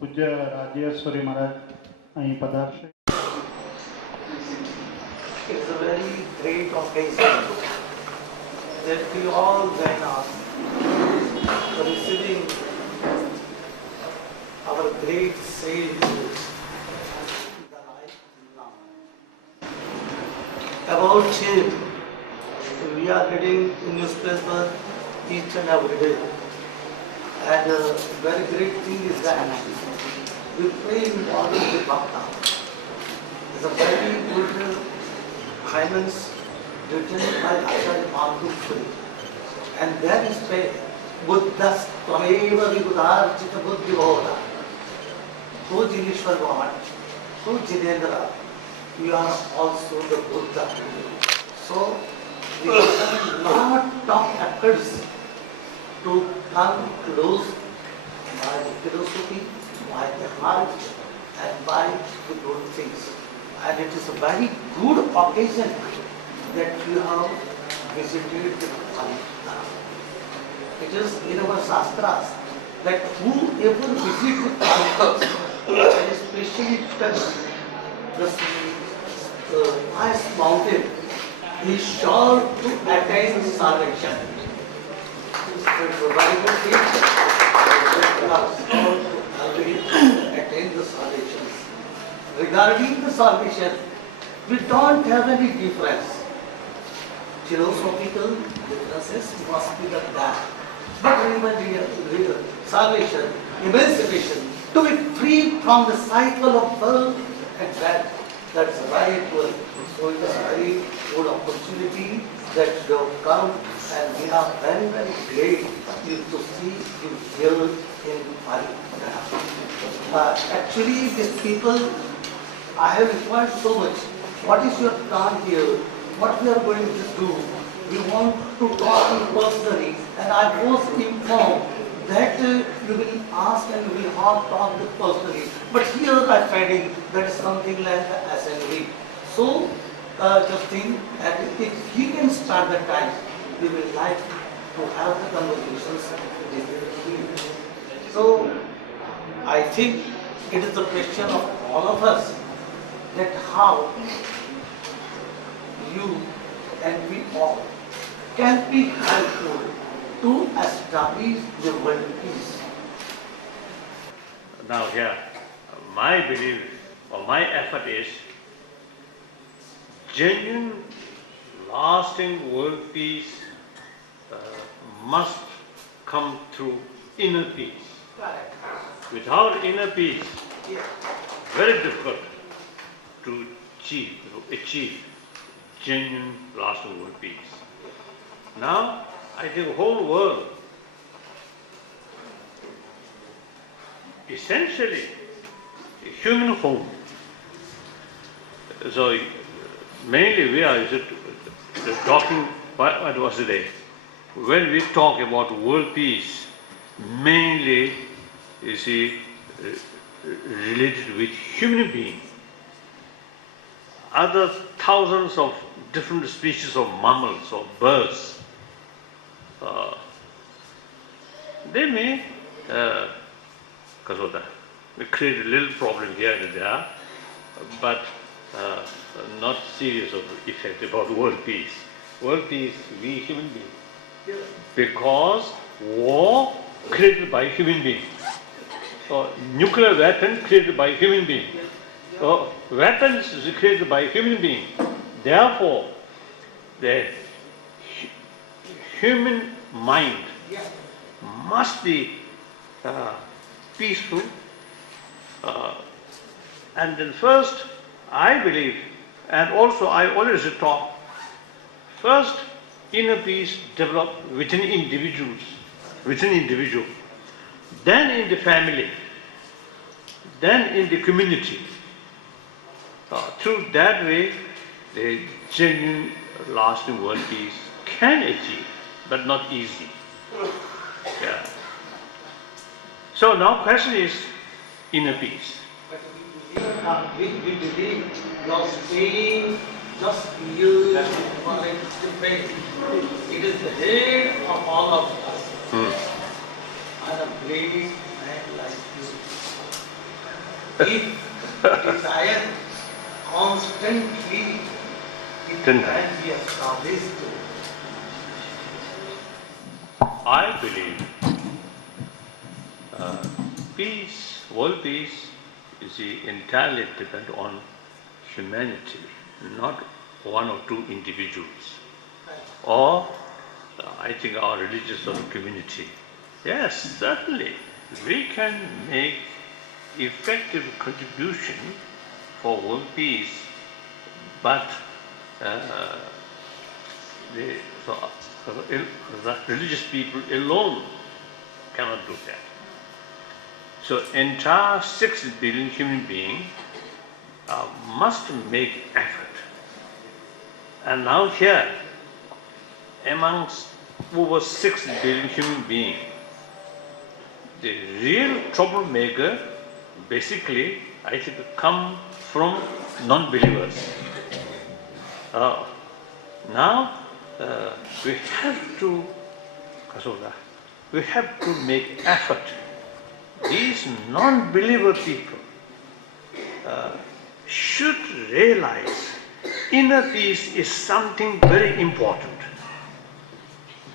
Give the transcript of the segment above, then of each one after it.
પૂજ્ય રાજ્યશ્વરી મહારાજ અહીં પધારશે. It's a very great occasion that we all join us for receiving our great sage, Dalai Lama. About him, we are reading in newspaper each and every day. And a very great thing is that we pray in order to Bhakta. It's a very good hymns written by acharyarajyashsuriji. And that is why Buddhas Tvameva Vibhudarchita Buddhi Bhoda. Who Jinishwar God, who Jinendra, you are also the Buddha. So, we have lot of efforts to come close by the philosophy, by the heart, and by the good things. And it is a very good occasion that you have visited the Palitana. It is in our Shastras that whoever visits the Palitana, and especially touch the highest mountain, is sure to attain salvation. It's a very good thing that you are sure to attain the salvation. Regarding the salvation, we don't have any difference. Philosophical differences must be like that. But remember, salvation, emancipation, to be free from the cycle of birth and death, that's right. So it is a very good opportunity that you have come, and we are very, very glad to see you here in Palitana. Actually, these people, I have inquired so much. What is your plan here? What we are going to do? We want to talk to you personally, and I was informed that you will ask and we will have talked personally. But here I am finding that is something like the assembly. So, just think, and if he can start the time, we will like to have the conversations with him. So, I think it is the question of all of us, that how you and we all can be helpful to establish the world peace. Now here, my belief or my effort is genuine, lasting world peace must come through inner peace. Correct. Without inner peace, Yeah. very difficult to achieve genuine, lasting world peace. Now, I think the whole world, essentially, a human home. So, mainly we are talking, what was the day? When we talk about world peace, mainly, you see, related with human beings. Other thousands of different species of mammals or birds, they may create a little problem here and there, but not serious of effect about world peace. World peace, we human beings. Because war created by human beings. Nuclear weapons created by human beings. Weapons is created by human beings. Therefore, the human mind must be peaceful. And then first, I believe, and also I always talk, first inner peace develop within individual, then in the family, then in the community. Through that way, the genuine, lasting world peace can achieve, but not easy. Yeah. So now question is inner peace. We believe your staying just you for it to faith. It is the head of all of us. And a great man like you. If desire constantly, it can be established. I believe peace, world peace, is entirely depend on humanity, not one or two individuals, or I think our religious or community. Yes, certainly, we can make effective contribution for world peace, but the religious people alone cannot do that. So entire 6 billion human beings must make effort. And now here, amongst over 6 billion human beings, the real troublemaker basically, I think, come from non-believers. Now we have to make effort. These non-believer people should realize inner peace is something very important.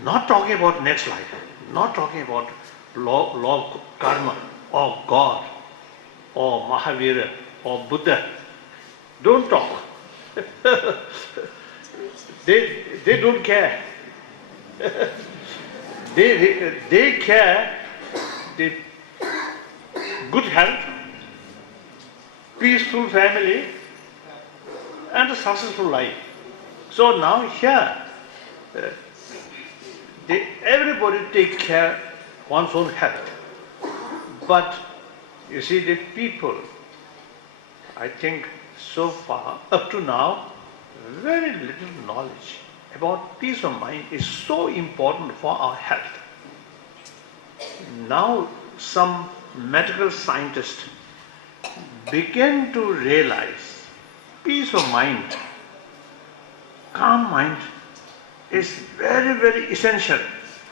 Not talking about next life, not talking about law of karma, or God, or Mahavira, or Buddha. Don't talk. They don't care. they care the good health, peaceful family, and a successful life. So now here, everybody take care one's own health. But you see, the people, I think so far, up to now, very little knowledge about peace of mind is so important for our health. Now some medical scientists begin to realize peace of mind, calm mind is very, very essential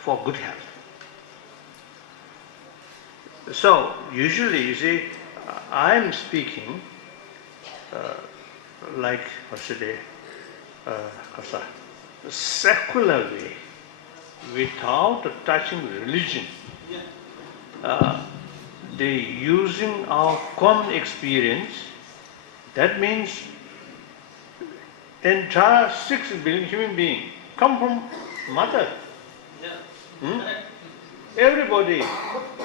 for good health. So usually, you see, I am speaking like, secular way, without touching religion. They using our common experience. That means entire 6 billion human beings come from mother. Everybody,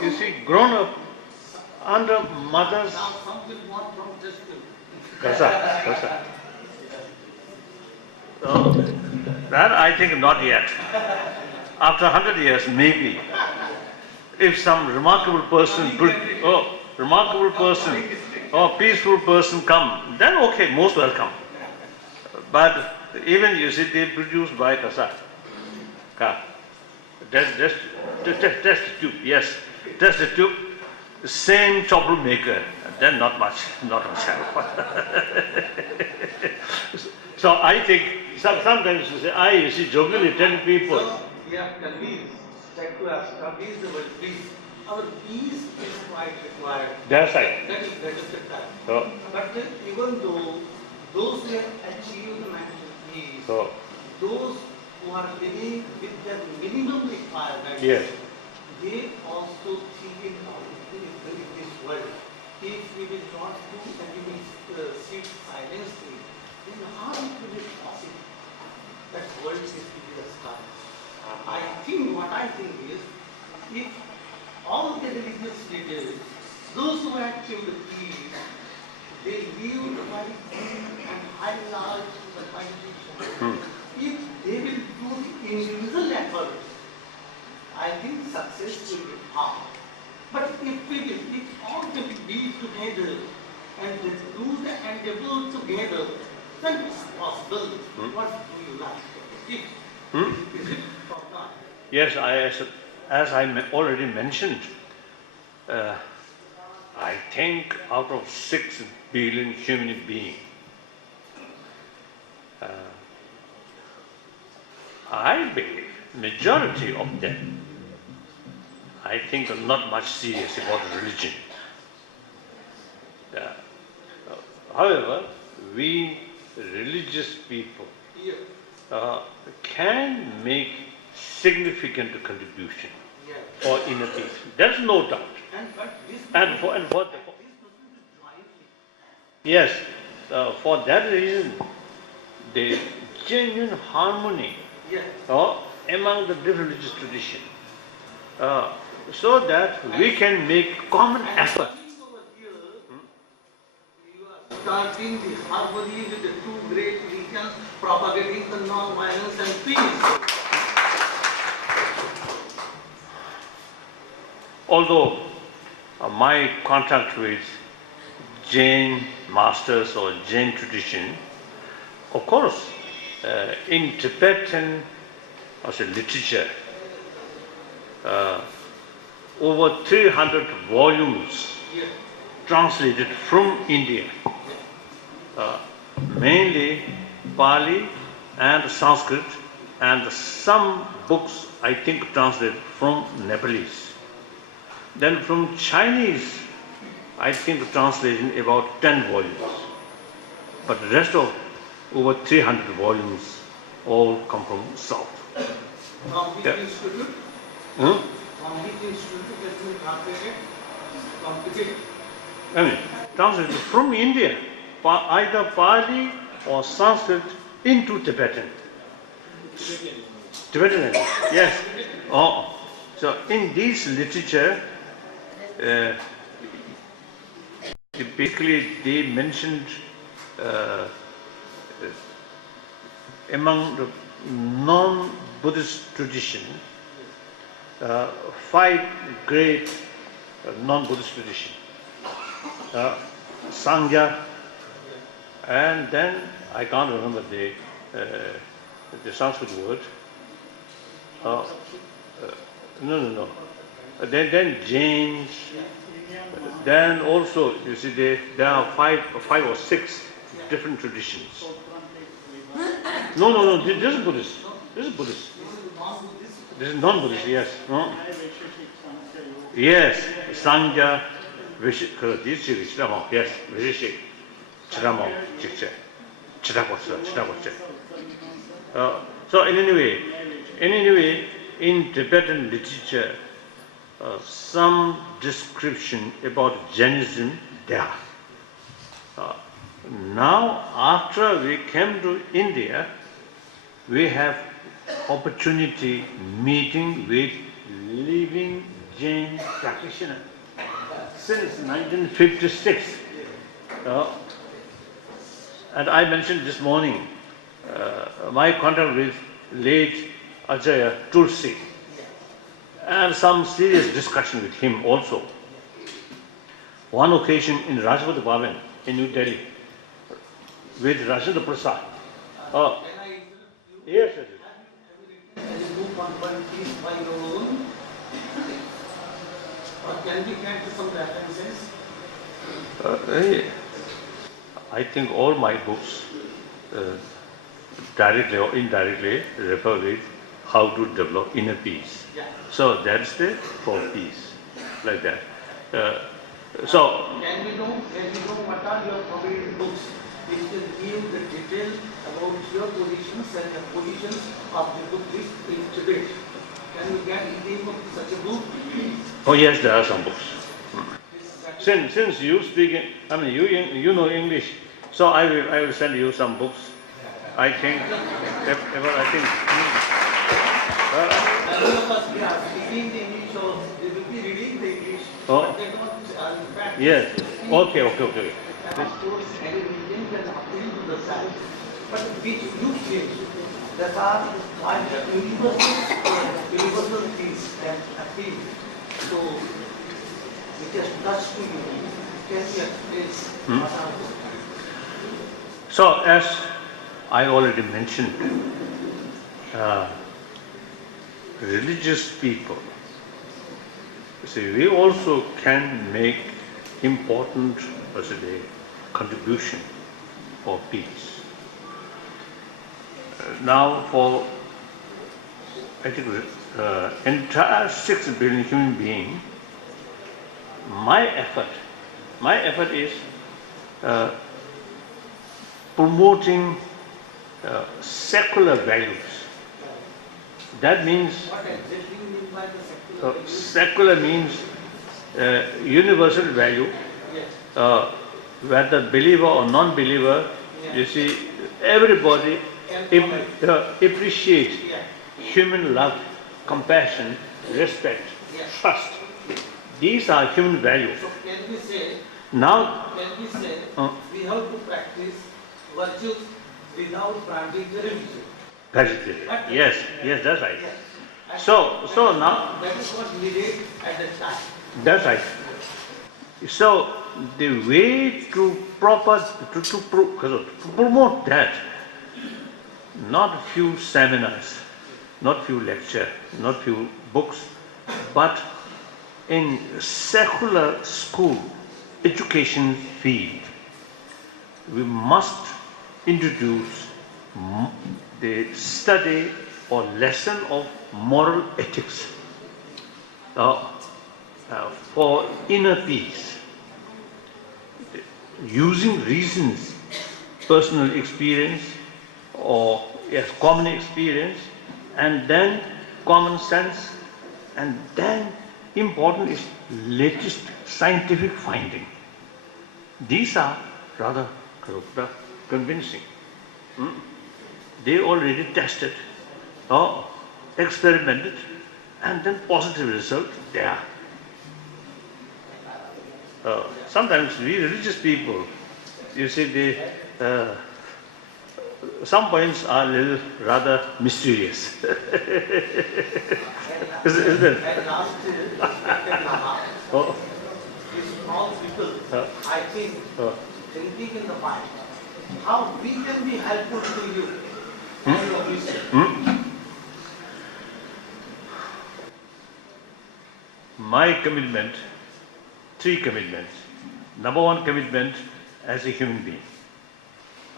you see, grown up under mother's. Now some will want from just That I think not yet. After 100 years, maybe. If some remarkable person, or peaceful person come, then okay, most welcome. But even you see, they produced by Kasa. That's the tube, yes. That's the tube. Same troublemaker. Then not much help. So I think sometimes you see, jokingly tell people. So we are convinced that to establish the world peace, our peace is quite required. That's right. That is the time. So, but even though those who have achieved mental peace, those who are living with their minimum requirements, yes. They also think in this world. If we will not do and we will sit silently, then how it will be possible that world is to be established? What I think is, if all the religious leaders, those who achieved peace, they lived by and highlight the condition. If they will do the individual effort, I think success will be hard. But if all can be together and do the endeavor together, then it's possible. What do you like? Is it or not? Yes, as I already mentioned, I think out of 6 billion human beings, I believe majority of them, I think, are not much serious about religion. however, we religious people can make significant contribution for inner peace. There's no doubt. Yes, for that reason, the genuine harmony among the different religious traditions, so that we can make common effort. Starting the harmony with the two great religions, propagating the non-violence and peace. Although my contact with Jain masters or Jain tradition, of course, in Tibetan literature, over 300 volumes translated from India, mainly Pali and Sanskrit, and some books I think translated from Nepalese. Then from Chinese, I think translation about 10 volumes. But the rest of over 300 volumes all come from South. From which institute? Hmm? From which institute has been translated? From Tibet. I mean, translated from India, either Pali or Sanskrit into Tibetan. Tibetan, yes. Oh, so in this literature, basically they mentioned among the non-Buddhist tradition, 5 great non-Buddhist traditions. Sangha, and then I can't remember the Sanskrit word. No. Then Jains. Then also, you see, there are five or six different traditions. No. This is Buddhist. This is Buddhist. This is non-Buddhist. Yes. No? Yes. Sangha. Yes, Vishik, Chiramo, Chikche, Chirakosa. So in any way, in Tibetan literature, some description about Jainism there. Now, after we came to India, we have opportunity meeting with living Jain practitioners. Since 1956, and I mentioned this morning my contact with late Acharya Tulsi, and some serious discussion with him also. One occasion in Rajput Bhavan in New Delhi with Rajendra Prasad. Yes. As a book on one piece by your own, or can we get some references? I think all my books, directly or indirectly, refer with how to develop inner peace. Yeah. So that's the for peace, like that. So can we know what are your favorite books which will give the detail about your positions and the positions of the Buddhists in Tibet? Can we get the name of such a book? Oh yes, there are some books. Since you speak, I mean you know English, so I will send you some books. I think, Many of us are speaking the English, or they will be reading the English, but they don't practice. Yes. Okay. And of course, any religion can appeal to the self, but which you feel that are universal things that appeal. So, which has touched to you, can be explained what are those? So as I already mentioned, religious people, see, we also can make important contribution for peace. Now for, I think, entire 6 billion human beings, my effort is promoting secular values. That means What exactly you mean by the secular values? secular means universal value. Yes. Whether believer or non-believer, you see, everybody appreciates Yeah. human love, compassion, respect, Yes. trust. These are human values. So can we say, Now, we have to practice virtues without branding the religion? yes, that's right. Yes. And So now, that is what we did at that time. that's right. So the way to promote that, not few seminars, not few lecture, not few books, but in secular school education field, we must introduce the study or lesson of moral ethics for inner peace, using reasons, personal experience or common experience, and then common sense, and then important is latest scientific finding. These are rather convincing. They already tested or experimented, and then positive result there. Sometimes we religious people, you see, some points are a little rather mysterious. Isn't it? And last Lama, Oh, these small people, I think, thinking in the mind, how we can be helpful to you and your mission. My commitment, 3 commitments. Number 1 commitment, as a human being,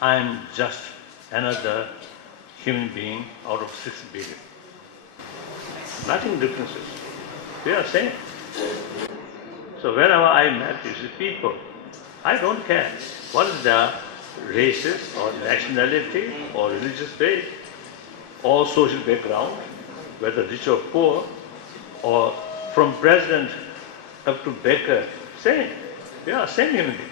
I am just another human being out of 6 billion. Nothing differences. They are same. So whenever I met these people, I don't care what is their races or nationality or religious faith or social background, whether rich or poor, or from president up to baker, same. They are same human being.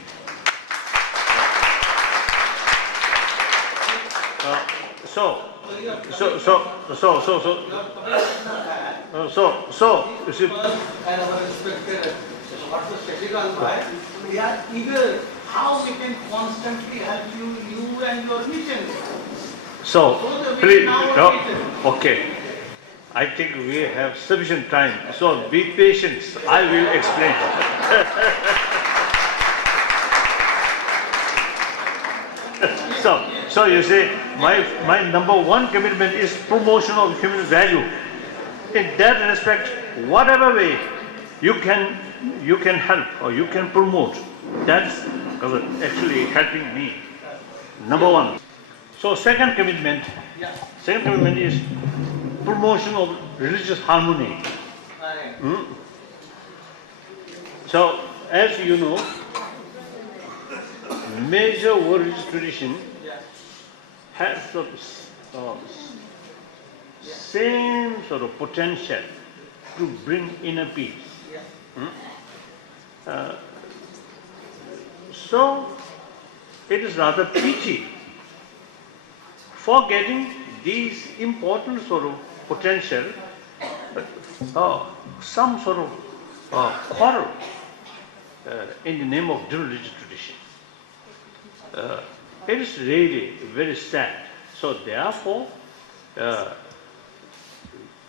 You see, And our respected Dr. Shree, we are eager how we can constantly help you and your mission. so the please, way now okay. I think we have sufficient time, so be patient. I will explain. So you see, my number 1 commitment is promotion of human value. In that respect, whatever way you can help or you can promote, that's actually helping me. Number 1. So second commitment is promotion of religious harmony. So, as you know, major world religious tradition has the same sort of potential to bring inner peace. So, it is rather pity for getting these important sort of potential, some sort of quarrel in the name of different religious tradition. It is really very sad. So therefore,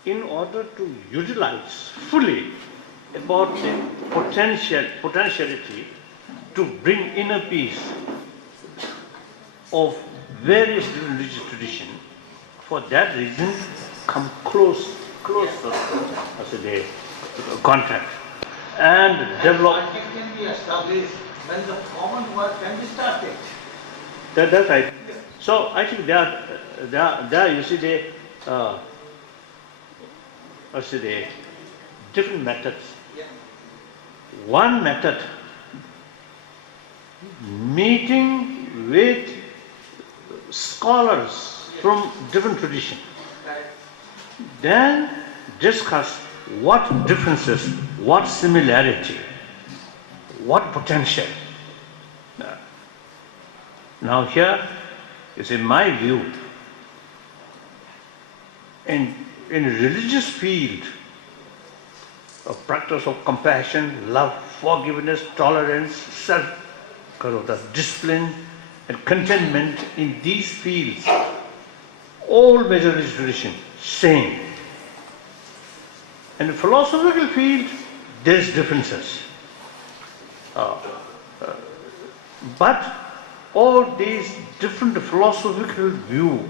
in order to utilize fully about the potentiality to bring inner peace of various religious traditions, for that reason, come close as a contact and develop. It can be established when the common work can be started. That's right. So I think there you see the different methods. One method, meeting with scholars from different traditions then discuss what differences, what similarity, what potential. Now here is in my view, in a religious field, a practice of compassion, love, forgiveness, tolerance, discipline and contentment in these fields, all major religious traditions, same. In the philosophical field, there's differences. But all these different philosophical views,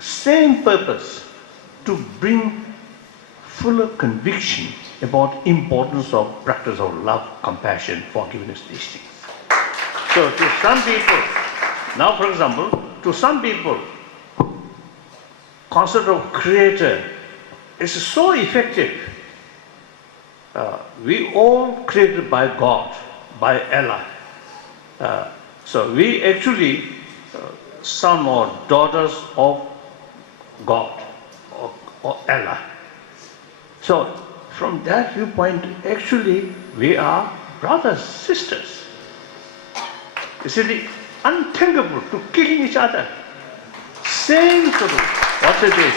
same purpose, to bring fuller conviction about importance of practice of love, compassion, forgiveness, these things. So to some people, now for example, to some people, concept of creator is so effective. We all created by God, by Allah. So we actually son or daughters of God or Allah. So from that viewpoint, actually we are brothers, sisters. You see, the unthinkable to killing each other. Same sort of, what's it is?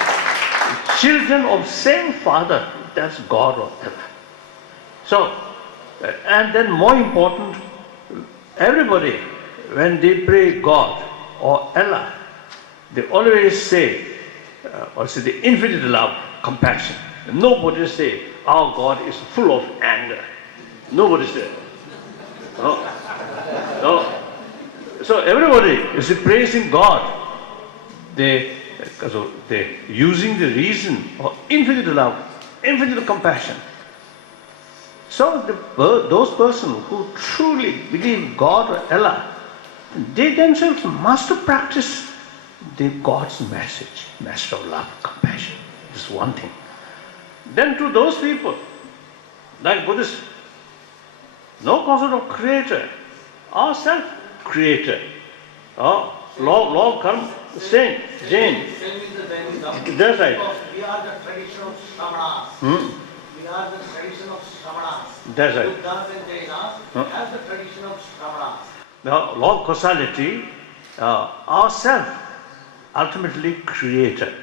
Children of same father, that's God or Allah. So, and then more important, everybody, when they pray God or Allah, they always say, the infinite love, compassion. Nobody say, our God is full of anger. Nobody say. No. No. So everybody is praising God. They're using the reason of infinite love, infinite compassion. So those persons who truly believe God or Allah, they themselves must practice God's message of love, compassion. This is one thing. Then to those people, like Buddhists, no concept of creator, or self-creator, or law of karma, same, Jain. That's right. Because we are the tradition of Shramanas. We are the tradition of Shramanas. That's right. Buddhas and Jainas have the tradition of Shramanas. Now, law of causality, ourself, ultimately creator.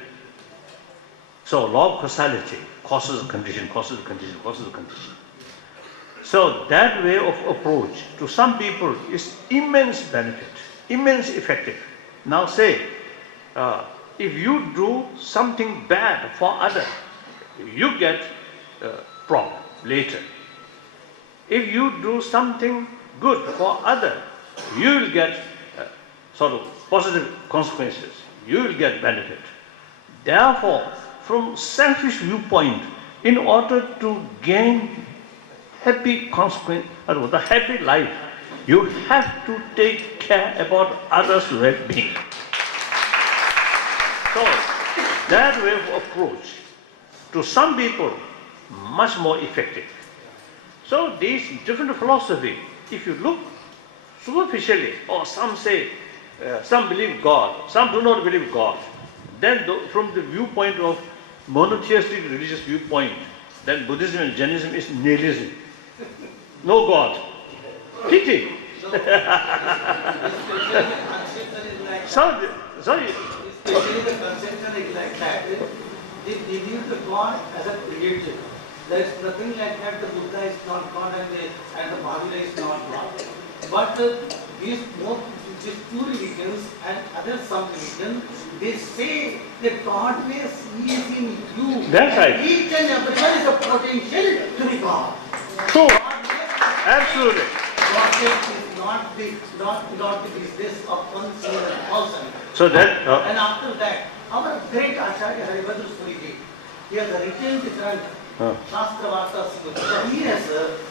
So, law of causality, causes a condition, causes a condition, causes a condition. So, that way of approach to some people is immense benefit, immense effective. Now say, if you do something bad for others, you get problem later. If you do something good for others, you will get sort of positive consequences. You will get benefit. Therefore, from selfish viewpoint, in order to gain happy consequence, the happy life, you have to take care about others' well-being. So, that way of approach, to some people, much more effective. So, these different philosophy, if you look superficially, or some say, some believe God, some do not believe God, then from the viewpoint of monotheistic religious viewpoint, then Buddhism and Jainism is nihilism. No God. Pity. Especially the conception is like that. They believe the God as a creator. There is nothing like that. The Buddha is not God and the Mahavira is not God. But these two religions and other some religions, they say that Godness is in you. That's right. Each and everyone is a potential to be God. True. Absolutely. Godness is not the business of one single person. So that. And after that, our great Acharya Rajyashsuriji, he has written different Shastra Vartas. So he has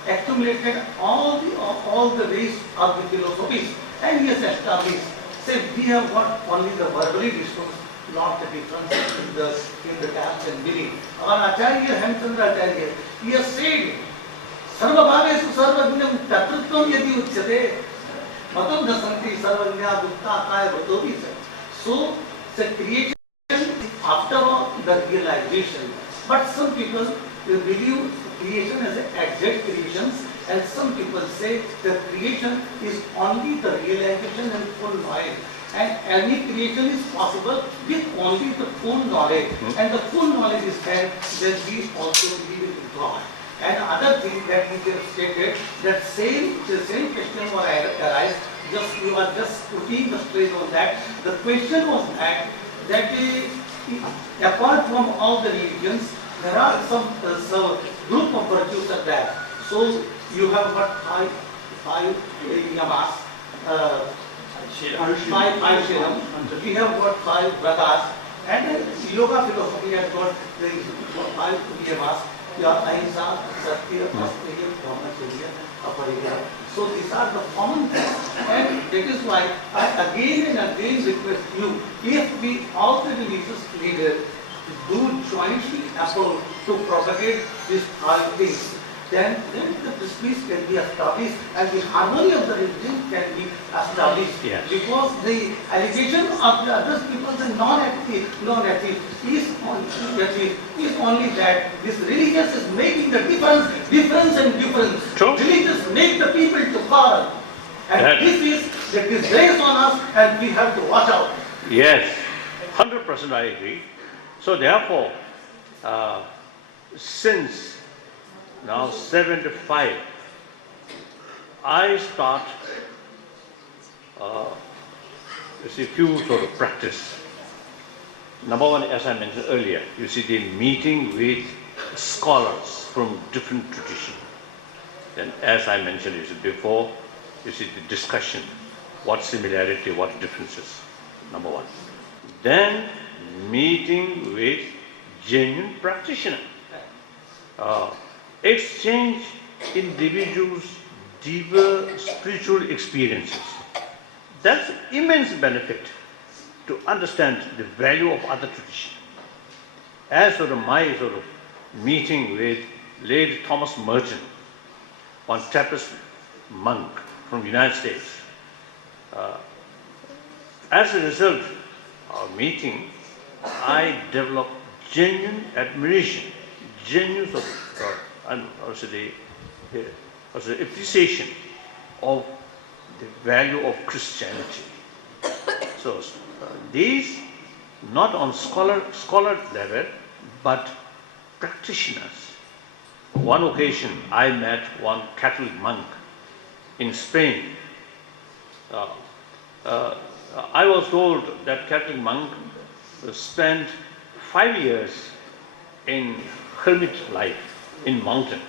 accumulated all the ways of the philosophies, and he has established. Say we have got only the verbally discourse, not the difference in the types and meaning. Our Acharya Hemchandra Acharya, he has said, Sarvabhavesu sarvagnyam tatrutvam yadi uchyate. matam dasanti sarvanya dutta kaya bhatovi. So the creation after all the realization. But some people believe creation as an exact creations, and some people say the creation is only the realization and full knowledge. And any creation is possible with only the full knowledge. And the full knowledge is then we also live with God. And other thing that we just stated, that the same question was arise, you are just putting the stress on that. The question was that apart from all the religions, there are some group of virtues are there. So you have got five yamas, five shiram. We have got five vratas, and yoga philosophy has got the five yamas. Ahimsa, Satya, Asteya, Brahmacharya, Aparigraha. So these are the common things, and that is why I again and again request you, if we all the religious leaders do jointly effort to propagate these five things, then the peace can be established and the harmony of the religion can be established. Yes. Because the allegation of the other people, the non-atheist is only that this religion is making the difference. True. Religions make the people to quarrel. And this is the disgrace on us, and we have to watch out. Yes, 100% I agree. So therefore, since now 75, I start you see few sort of practice. Number one, as I mentioned earlier, you see the meeting with scholars from different traditions. And as I mentioned you see, before, you see the discussion, what similarity, what differences, number one. Then meeting with genuine practitioner. Exchange individuals' deeper spiritual experiences. That's immense benefit to understand the value of other traditions. As sort of my sort of meeting with late Thomas Merton, one Trappist monk from the United States. As a result of meeting, I developed genuine admiration, genuine sort of, and also the appreciation of the value of Christianity. So these not on scholar level, but practitioners. One occasion, I met one Catholic monk in Spain. I was told that Catholic monk spent 5 years in hermit life in mountain.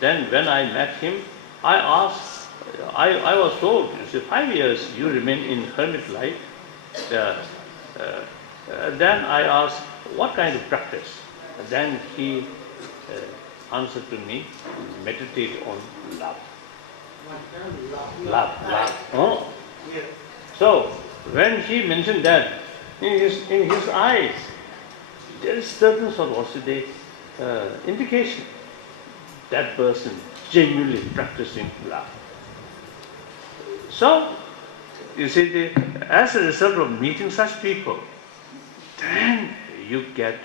Then when I met him, I asked, I was told, you see, 5 years you remain in hermit life. Then I asked, what kind of practice? Then he answered to me, meditate on love. Love. Oh. So when he mentioned that, in his eyes, there is certain sort of also the indication that person genuinely practicing love. So you see, as a result of meeting such people, then you get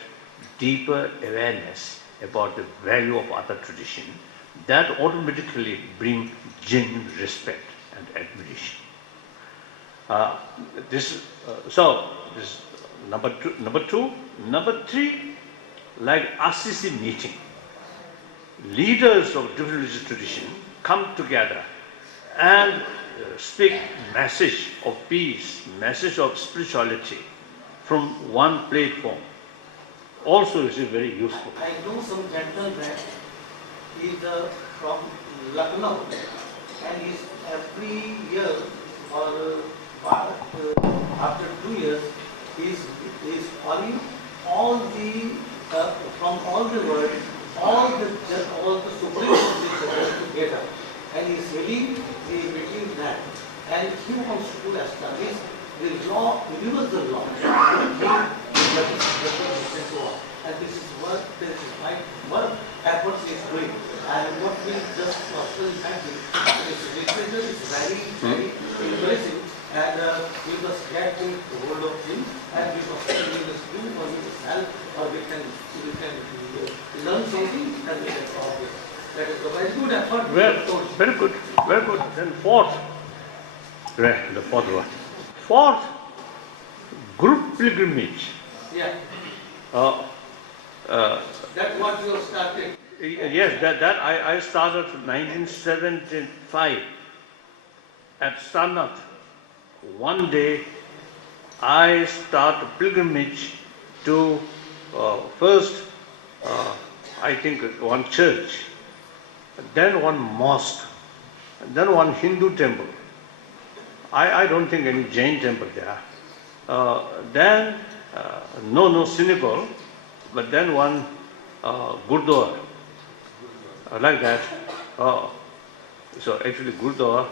deeper awareness about the value of other tradition. That automatically brings genuine respect and admiration. This is number two. Number three, like Assisi meeting, leaders of different religious tradition come together and speak message of peace, message of spirituality from one platform. Also is very useful. I know some gentleman is from Lucknow, and is every year or after 2 years is calling all the from all the world, all the Supreme Court together, and he is really between that, and he wants to establish the law, universal law, and this is what efforts is doing, and what we just personally thank him. His literature is very Very good, very good. Then fourth, the fourth one. Fourth, group pilgrimage. Yeah, Uh, that's what you have started. yes, that I started in 1975 at Sarnath. One day, I start a pilgrimage to first, I think one church, then one mosque, then one Hindu temple. I don't think any Jain temple there. Then no synagogue, but then one Gurdwara, like that. So actually Gurdwara,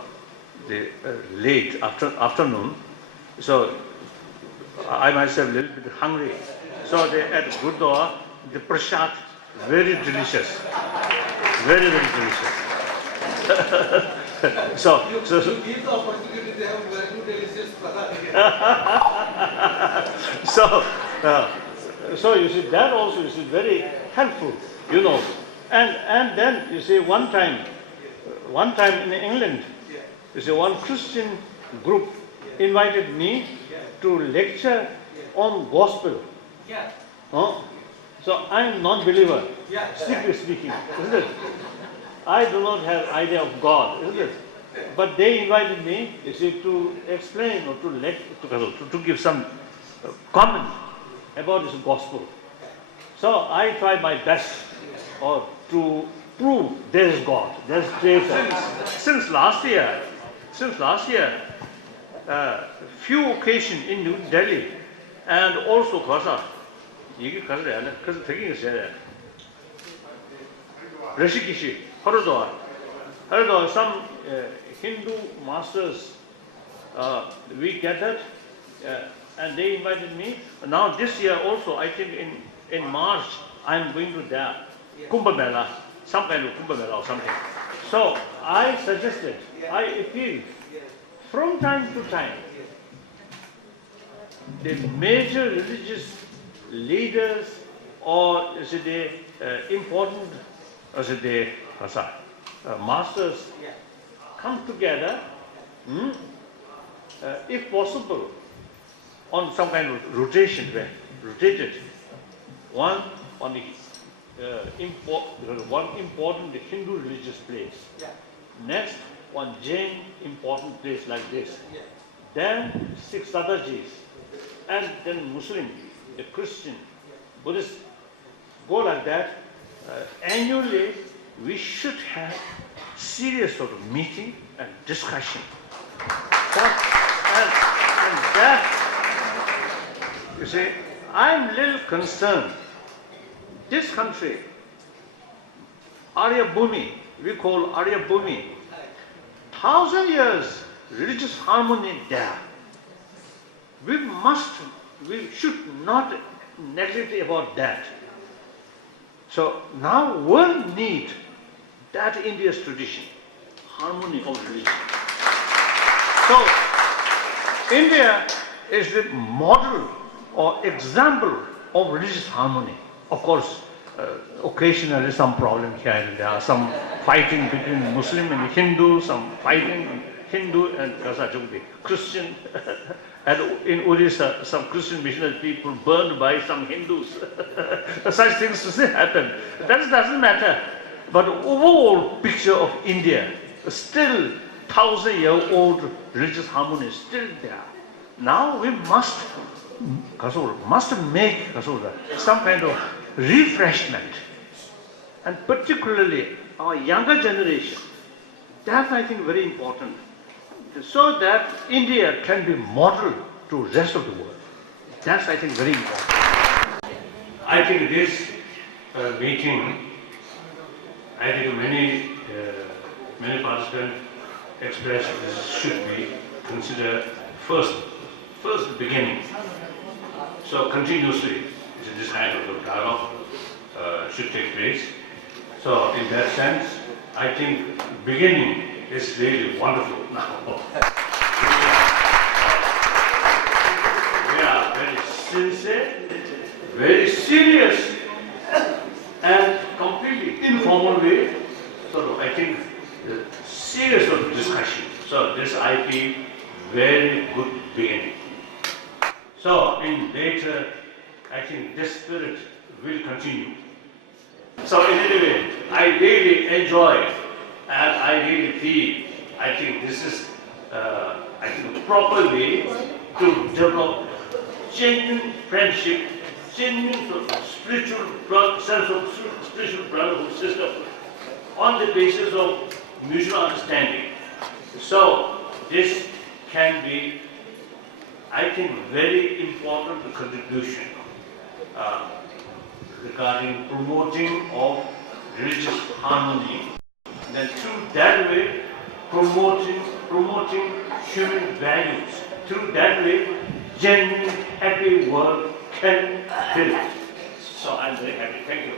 the late afternoon, so I myself a little bit hungry. So they at Gurdwara, the prasad, very delicious, very delicious. so Give the opportunity, they have very good delicious product. so you see that also is very helpful, you know. And then you see one time in England, you see one Christian group invited me to lecture on gospel. Yeah. So I am non-believer, Yeah. strictly speaking, isn't it? I do not have idea of God, isn't it? But they invited me, you see, to explain or to give some comment about this gospel. So I try my best to prove there is God, there is Creator. Since last year, few occasions in New Delhi and also Kasa, Rishikesh, Haridwar, some Hindu masters, we gathered and they invited me. Now this year also, I think in March, I am going to there, Kumbh Mela, some kind of Kumbh Mela or something. So I suggested, I appealed, from time to time, the major religious leaders or the important masters come together, if possible, on some kind of rotated. One on the one important Hindu religious place. Next, one Jain important place like this. Then 6 Sadasis, and then Muslim, a Christian, Buddhist. Go like that. Annually, we should have serious sort of meeting and discussion. That, you see, I'm a little concerned. This country, Arya Bhumi, we call Arya Bhumi, 1,000 years religious harmony there. We should not neglect about that. So now world need that India's tradition, harmony of religion. So India is the model or example of religious harmony. Of course, occasionally some problem here and there, some fighting between Muslim and Hindu, some fighting Hindu and Christian. And in Odisha, some Christian missionary people burned by some Hindus. Such things happen. That doesn't matter. But overall picture of India, still 1,000-year-old religious harmony is still there. Now we must make some kind of refreshment. And particularly our younger generation, that's I think very important. So that India can be model to rest of the world. That's I think very important. I think this meeting, I think many participants expressed this should be considered first beginning. So continuously, this kind of dialogue should take place. So in that sense, I think beginning is really wonderful now. We are very sincere, very serious, and completely informal way. So I think series of discussions. So this I feel very good beginning. So in later, I think this spirit will continue. So in any way, I really enjoy it, and I really feel, I think this is, I think, a proper way to develop genuine friendship, genuine spiritual sense of spiritual brotherhood system on the basis of mutual understanding. So this can be, I think, very important contribution regarding promoting of religious harmony. Then through that way, promoting human values. Through that way, genuine happy world can build. So I'm very happy. Thank you.